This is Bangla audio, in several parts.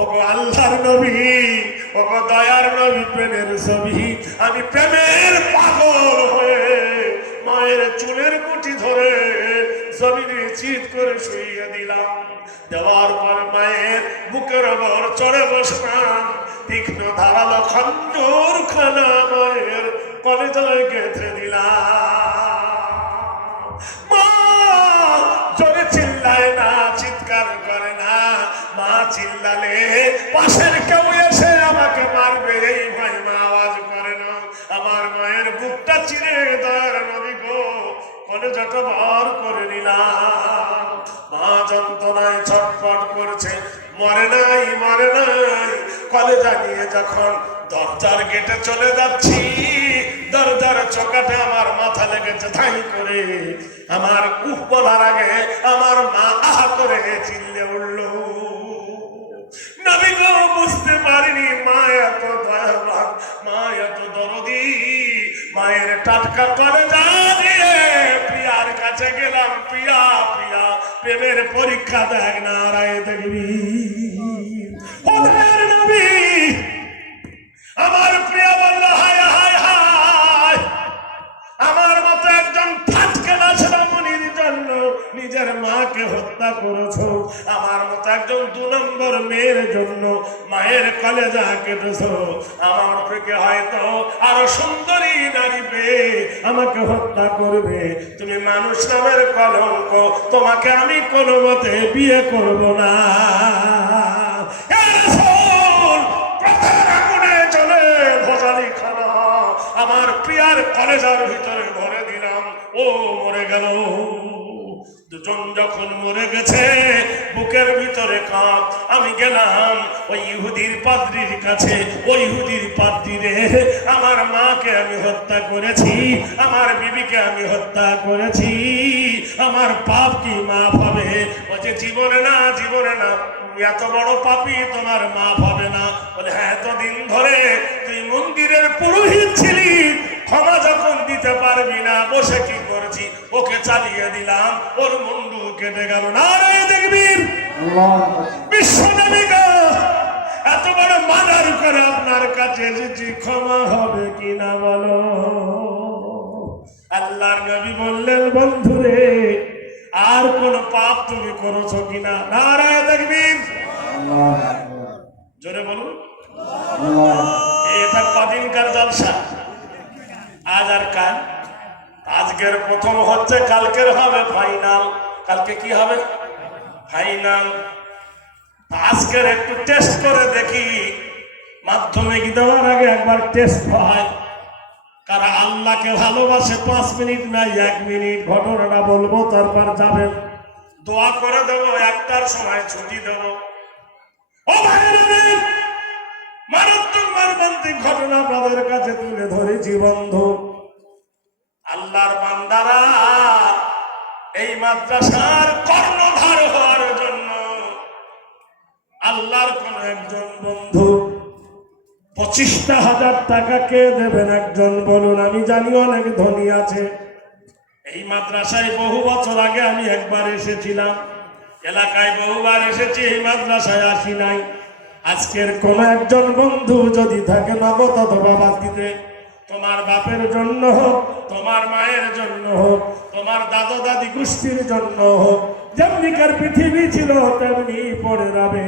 ওগো আল্লাহর নবী, ওগো দয়ার নবী, প্রেমের ছবি, আমি প্রেমের পাগল হয়ে মায়ের চুলের মুঠি ধরে জমিনে চিৎ করে শুইয়ে দিলাম। দেওয়ার পর মায়ের বুকের ওপর চড়ে বসলাম, তীক্ষ্ণ ধারালো খঞ্জর খানা মায়ের কলেজায় গেঁথে দিলাম। মা জোরে চিল্লায় না, চিৎকার করে না। মা চিল্লালে পাশের কেউ এসে আমাকে মারবে এই ভয় মা আওয়াজ করে না। আমার মায়ের বুকটা চিরে দয়ার নবী গো কলেজাটা বার করে নিলাম। মা যন্ত্রণায় ছটফট করছে, মরে নাই মরে নাই। কলেজা নিয়ে যখন দরজার গেটে চলে যাচ্ছি, দরজার চোকাটে আমার মাথা লেগেছে ধাই করে। আমার উহ বলার আগে আমার মা আহা করে চিল্লে উঠল। নবী গো বুঝতে পারিনি মা এত দয়াবান, মা এত দরদি। মায়ের টাটকা কলেজা দিয়ে প্রিয়ার কাছে গেলাম। প্রিয়া প্রিয়া প্রেমের পরীক্ষা দেখ না রায় দেখবি। ও দয়ার নবী, আমার প্রিয়া বলল হায় হায় হায়, আমার মতো একজন ফাটকেলা ছেলেমনির জন্য নিজের মাকে হত্যা করেছো। আমার মতো একজন 2 নম্বর মেয়ের জন্য মায়ের কলেজা কেটেছো। আমার থেকে হয়তো আরো সুন্দরী নারী পেয়ে আমাকে হত্যা করবে। তুমি মানুষ নামের কলঙ্ক, তোমাকে আমি কোনো মতে বিয়ে করব না। আমার প্রিয়ার কলেজার ভিতরে ভরে দিলাম। ও মরে গেল। দুজন যখন মরে গেছে, বুকের ভিতরে কাঁপ। আমি গেলাম ওই ইহুদির পাদ্রীর কাছে। ওই ইহুদির পাদ্রী রে, আমার মাকে আমি হত্যা করেছি, আমার বিবিকে আমি হত্যা করেছি, আমার পাপ কি মাফ হবে? ও যে জীবনে না, জীবনে না, এত বড় পাপী তোমার মাফ হবে না। বলে হ্যাঁ, এতদিন ধরে তুই মন্দিরের পুরোহিত ছিলি, ক্ষমা যখন দিতে পারবি না, বসে কি করেছি? ওকে চালিয়ে দিলাম, ওর মুন্ডু কেটে গেল। নারায়ে তাকবীর। বিশ্বনবী গো, এত বড় মানার করে আপনার কাছে এসেছি, ক্ষমা হবে কিনা বলো? আল্লাহর নবী বললেন, বন্ধুরে আর কোন পাপ তুমি করেছো কিনা? নারায়ে তাকবীর। জোরে বলুন। এটা কদিনকার জলসা? আজ আর কাল? আজকের প্রথম হচ্ছে, কালকের হবে ফাইনাল। কালকে কি হবে? ফাইনাল। আজকের একটু টেস্ট করে দেখি। মাধ্যমিক দেওয়ার আগে একবার টেস্ট হয়, কারা আল্লাহকে ভালোবাসে। 5 মিনিট না 1 মিনিট ঘটনাটা বলবো, তারপর যাবেন। দোয়া করে দেবো, 1টার সময় ছুটি দেবো। ও ভাইরা, মারাত্মক মর্মান্তিক ঘটনা আপনাদের কাছে তুলে ধরেছি বন্ধু। আল্লাহর বান্দারা, এই মাদ্রাসার কর্ণধার হওয়ার জন্য আল্লাহর কোন একজন বন্ধু 25,000 টাকা কে দেবেন? একজন বলুন। আমি জানি অনেক ধনী আছে। এই মাদ্রাসায় বহু বছর আগে আমি একবার এসেছিলাম, এলাকায় বহুবার এসেছি, এই মাদ্রাসায় আসি নাই। আজকের কোন একজন বন্ধু যদি থাকে, নগদ অথবা বাকিতে, তোমার বাপের জন্য হোক, তোমার মায়ের জন্য হোক, তোমার দাদা দাদি গোষ্ঠীর জন্য হোক, যেমনিকার পৃথিবী ছিল তেমনি পড়ে যাবে।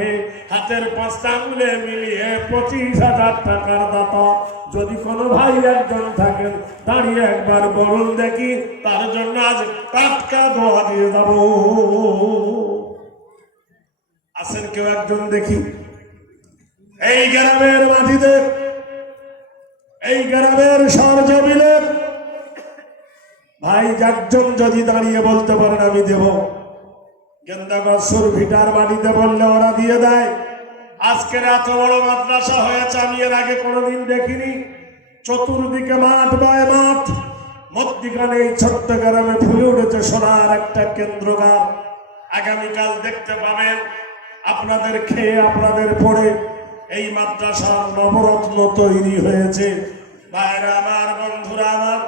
হাতের 5 আঙ্গুলে মিলিয়ে 25,000 টাকার দাতা যদি কোনো ভাই একজন থাকেন, দাঁড়িয়ে একবার বলুন দেখি, তার জন্য আজ টাটকা দোয়া দিয়ে যাব। আসেন কেউ একজন দেখি। এই গ্রামের মাটিতে, এই গ্রামের সরজমিনে ভাই একজন যদি দাঁড়িয়ে বলতে পারেন আমি দেব। গেন্দা গছর ভিটার বাড়িতে বললে ওরা দিয়ে দেয়। আজকের এত বড় মাদ্রাসা হয়েছে, আমি এর আগে কোনোদিন দেখিনি। চতুর্দিকে মাঠ বায় মাঠ, মধ্যিখানে এই ছোট্ট গ্রামে ফুলে উঠেছে সোনার একটা কেন্দ্রগার। আগামীকাল দেখতে পাবেন, আপনাদের খেয়ে আপনাদের পড়ে এই মাদ্রাসার নবরত্ন তৈরি হয়েছে। ভাইরা আমার, বন্ধুরা আমার,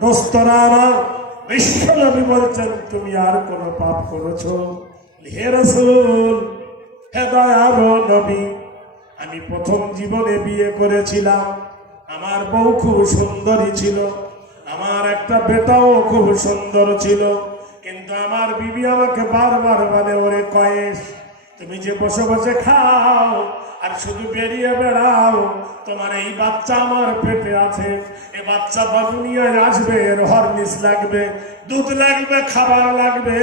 দোস্তরা আমার, বিশ্বনবী বলছেন, তুমি আর কোন পাপ করেছো? হে রাসূল, হে দয়ার নবী, আমি প্রথম জীবনে বিয়ে করেছিলাম, আমার বউ খুব সুন্দরী ছিল, আমার একটা বেটাও খুব সুন্দর ছিল, কিন্তু আমার বিবি আমাকে বারবার বলে, ওরে কয়েস, তুমি যে বসে বসে খাও আর শুধু বেরিয়ে বেড়াও, তোমার এই বাচ্চা আমার পেটে আছে, এ বাচ্চা দুনিয়ায় আসবে, এর হরলিক্স লাগবে, দুধ লাগবে, খাবার লাগবে,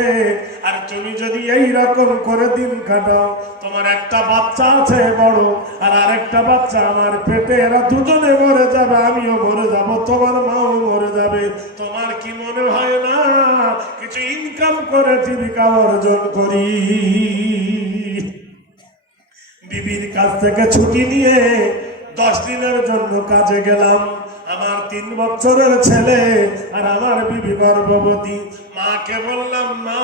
আর তুমি যদি এই রকম করে দিন কাটাও, তোমার একটা বাচ্চা আছে বড়, আর আরেকটা বাচ্চা আমার পেটে, এরা দুজনে মরে যাবে, আমিও মরে যাব, তোমার মাও মরে যাবে। তোমার কি মনে হয় না কিছু ইনকাম করে জীবিকা অর্জন করি? বিবির কাছ থেকে ছুটি নিয়ে 10 দিনের জন্য কাজে গেলাম, আমার 3 বছরের ছেলে আর আমার বিবি গর্ভবতী। মাকে বললাম, মা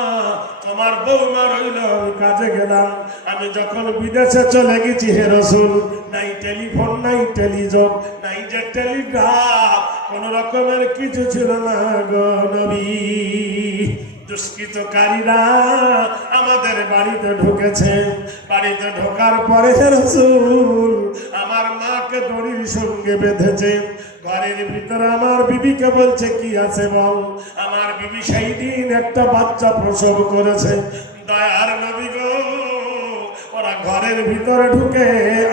তোমার বৌমা রইল, আমি কাজে গেলাম। আমি যখন বিদেশে চলে গেছি, হে রাসূল, নাই টেলিফোন, নাই টেলিযোগ, নাই যে টেলিগ্রাফ, কোন রকমের কিছু ছিল না গো নবী। দুষ্কৃতকারীরা আমাদের বাড়িতে ঢুকেছে, বাড়িতে ঢোকার পরে রাসূল আমার মাকে দড়ির সঙ্গে বেঁধেছে, ঘরের ভিতরে আমার বিবিকে বলছে, কি আছে বল। আমার বিবি সেই দিন একটা বাচ্চা প্রসব করেছে। দয়ার নবী গো, ওরা ঘরের ভিতরে ঢুকে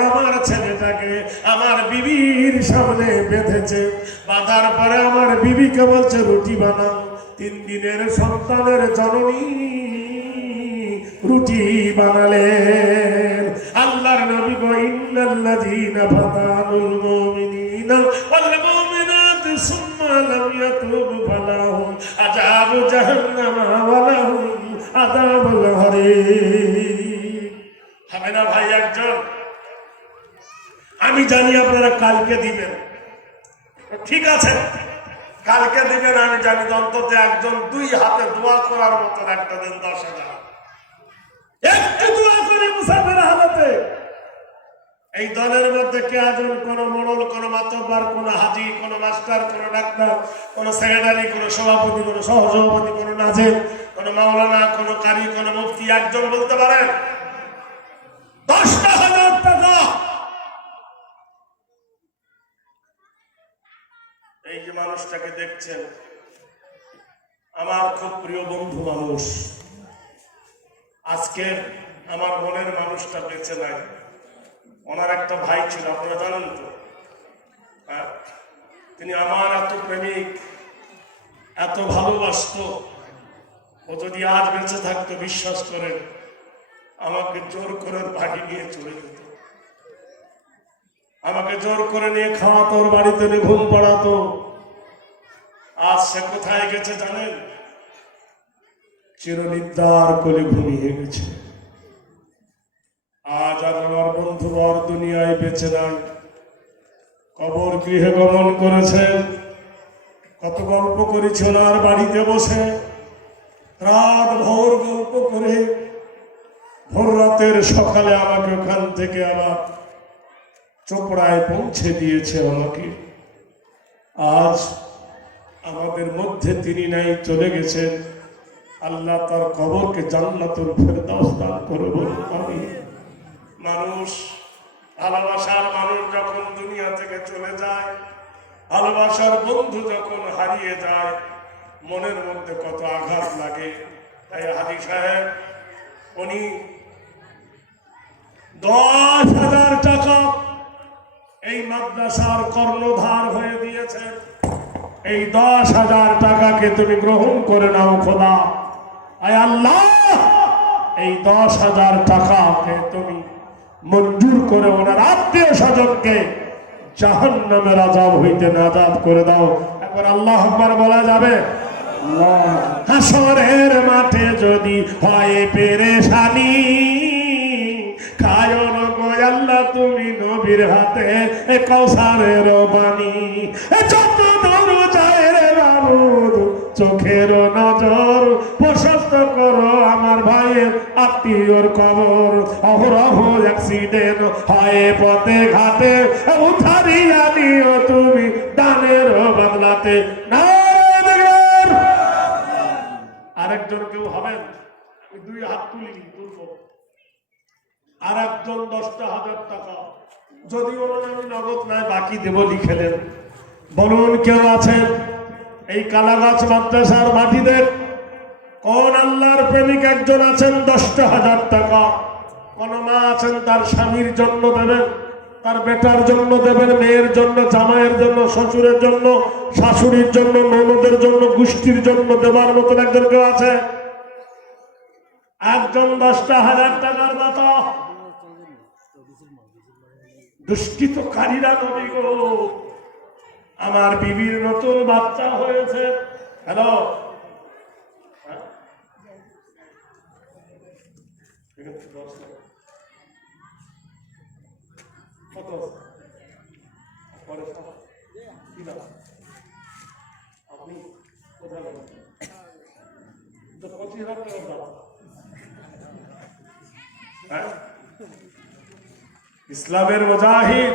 আমার ছেলেটাকে আমার বিবির সামনে বেঁধেছে, বাঁধার পরে আমার বিবিকে বলছে, রুটি বানাও। 3 দিনের সন্তানের জননী রুটি বানালেন। আল্লাহর নবী গো, ইন্নাল্লাযীনা ফাতানুল মুমিনিনা ওয়াল মুমিনাতি সুম্মা লাম ইয়াতুবু ফালাহুম আযাবু জাহান্নাম ওয়া লাহুম আযাবুল হারিক। হবে না ভাই একজন? আমি জানি আপনারা কালকে দিবেন, ঠিক আছে, কালকে দিবেন আমি জানি, অন্তত একজন 2 হাতে দোয়া করার মতো একটা দিন 10,000 একটু দোয়া করে মুসাফির হালতে। এই দলের মধ্যে কে আছেন? কোন মোড়ল, কোন মাতব্বর, কোন হাজি, কোন মাস্টার, কোন ডাক্তার, কোন সেক্রেটারি, কোন সভাপতি, কোন সহসভাপতি, কোন নাজের, কোন মাওলানা, কোন কারি, কোন মুফতি, একজন বলতে পারেন 10,000 টাকা? এই যে মানুষটাকে দেখছেন, আমার খুব প্রিয় বন্ধু মানুষ, আজকে আমার মনের মানুষটা বেঁচে নাই। ওনার একটা ভাই ছিল, আপনারা জানেন তো, তিনি আমার এত প্রেমিক, এত ভালোবাসত, ও যদি আজ বেঁচে থাকতো, বিশ্বাস করেন আমাকে জোর করে বাড়ি নিয়ে চলে যেত, আমাকে জোর করে নিয়ে খাওয়াতো, ওর বাড়িতে নিয়ে ঘুম পড়াতো। আজ সে কোথায় গেছে জানেন? চিরনিদ্রার কোলে ঘুমিয়ে গেছে। আজ আর আমার বন্ধুবর দুনিয়ায় বেঁচে নাই, কবর গৃহে গমন করেছেন। কত গল্প করেছে ওনার বাড়িতে বসে, রাত ভোর গল্প করে, ভোর রাতের সকালে আমাকে ওখান থেকে আবার চোপড়ায় পৌঁছে দিয়েছে আমাকে। আজ আমাদের মধ্যে তিনি নাই, চলে গেছেন। আল্লাহ তার কবরকে জান্নাতুল ফেরদাউস দান করে বলুন আমিন। মানুষ, ভালোবাসার মানুষ যখন দুনিয়া থেকে চলে যায়, ভালোবাসার বন্ধু যখন হারিয়ে যায়, মনের মধ্যে কত আঘাত লাগে। তাই হাজী সাহেব উনি 10,000 টাকা এই মাদ্রাসার কর্ণধার হয়ে দিয়েছেন। এই 10,000 টাকাকে তুমি গ্রহণ করে নাও খোদা। আয় আল্লাহ, এই 10,000 টাকাকে তুমি মঞ্জুর করে ওনার আত্মীয় স্বজনকে জাহান্নামের আযাব হইতে নাজাত করে দাও। একবার আল্লাহু আকবার বলা যাবে? হাসরের মাঠে যদি হয় পেরেশানি, খায়ো না গো আল্লাহ তুমি নবীর হাতে কাউসারের পানি। যত দূর যায় রে বাবুদ চোখের নজর, প্রশস্ত করো আমার ভাইয়ের আত্মীয়র কবর। অহরহ অ্যাক্সিডেন্ট হয় পথে ঘাটে, উঠারিয়া দিও তুমি দানের বদলাতে। না আরেকজন কেউ হবেন? 2 হাত তুলি তুলব। আর একজন 10,000 টাকা। যদি বলেন আমি নগদ নাই বাকি দেব লিখে দেন। বলুন কেউ আছেন এই কালাগাছ মাদ্রাসার মাটিদের? কোন আল্লাহর প্রেমিক একজন আছেন 10,000 টাকা? কোন মা আছেন তার স্বামীর জন্য দেবেন, তার বেটার জন্য দেবেন, মেয়ের জন্য, জামাইয়ের জন্য, শ্বশুরের জন্য, শাশুড়ির জন্য, ননদের জন্য, গোষ্ঠীর জন্য দেবার মতন একজন কেউ আছে? একজন 10,000 টাকার দাতা। দুষ্কৃতকারীরা নবী গো, আমার বিবির নতুন বাচ্চা হয়েছে। হ্যালো, আপনি কোথায় গেলেন? 25,000 টাকার দাম। ইসলামের মুজাহিদ